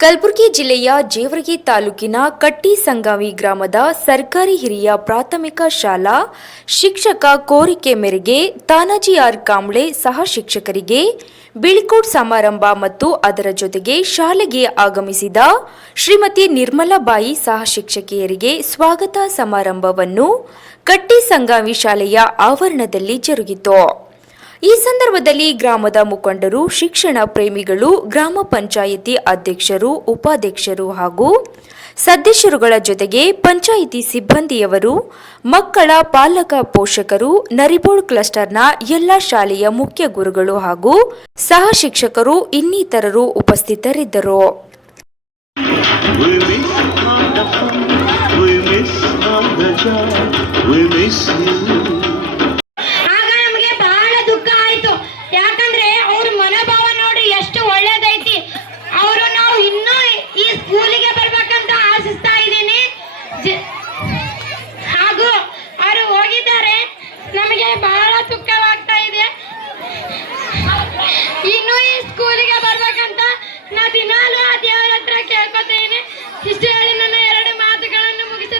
ಕಲಬುರಗಿ ಜಿಲ್ಲೆಯ ಜೇವರ್ಗಿ ತಾಲೂಕಿನ ಕಟ್ಟಿಸಂಗಾವಿ ಗ್ರಾಮದ ಸರ್ಕಾರಿ ಹಿರಿಯ ಪ್ರಾಥಮಿಕ ಶಾಲಾ ಶಿಕ್ಷಕ ಕೋರಿಕೆ ಮೇರೆಗೆ ತಾನಾಜಿ ಆರ್ ಕಾಂಬ್ಳೆ ಸಹ ಶಿಕ್ಷಕರಿಗೆ ಬೀಳ್ಕೊಡು ಸಮಾರಂಭ ಮತ್ತು ಅದರ ಜೊತೆಗೆ ಶಾಲೆಗೆ ಆಗಮಿಸಿದ ಶ್ರೀಮತಿ ನಿರ್ಮಲಾಬಾಯಿ ಸಹ ಶಿಕ್ಷಕಿಯರಿಗೆ ಸ್ವಾಗತ ಸಮಾರಂಭವನ್ನು ಕಟ್ಟಿಸಂಗಾವಿ ಶಾಲೆಯ ಆವರಣದಲ್ಲಿ ಜರುಗಿತು. ಈ ಸಂದರ್ಭದಲ್ಲಿ ಗ್ರಾಮದ ಮುಖಂಡರು, ಶಿಕ್ಷಣ ಪ್ರೇಮಿಗಳು, ಗ್ರಾಮ ಪಂಚಾಯಿತಿ ಅಧ್ಯಕ್ಷರು, ಉಪಾಧ್ಯಕ್ಷರು ಹಾಗೂ ಸದಸ್ಯರುಗಳ ಜೊತೆಗೆ ಪಂಚಾಯಿತಿ ಸಿಬ್ಬಂದಿಯವರು, ಮಕ್ಕಳ ಪಾಲಕ ಪೋಷಕರು, ನರಿಬೋಳ್ ಕ್ಲಸ್ಟರ್ನ ಎಲ್ಲ ಶಾಲೆಯ ಮುಖ್ಯ ಗುರುಗಳು ಹಾಗೂ ಸಹ ಶಿಕ್ಷಕರು ಇನ್ನಿತರರು ಉಪಸ್ಥಿತರಿದ್ದರು. We miss you.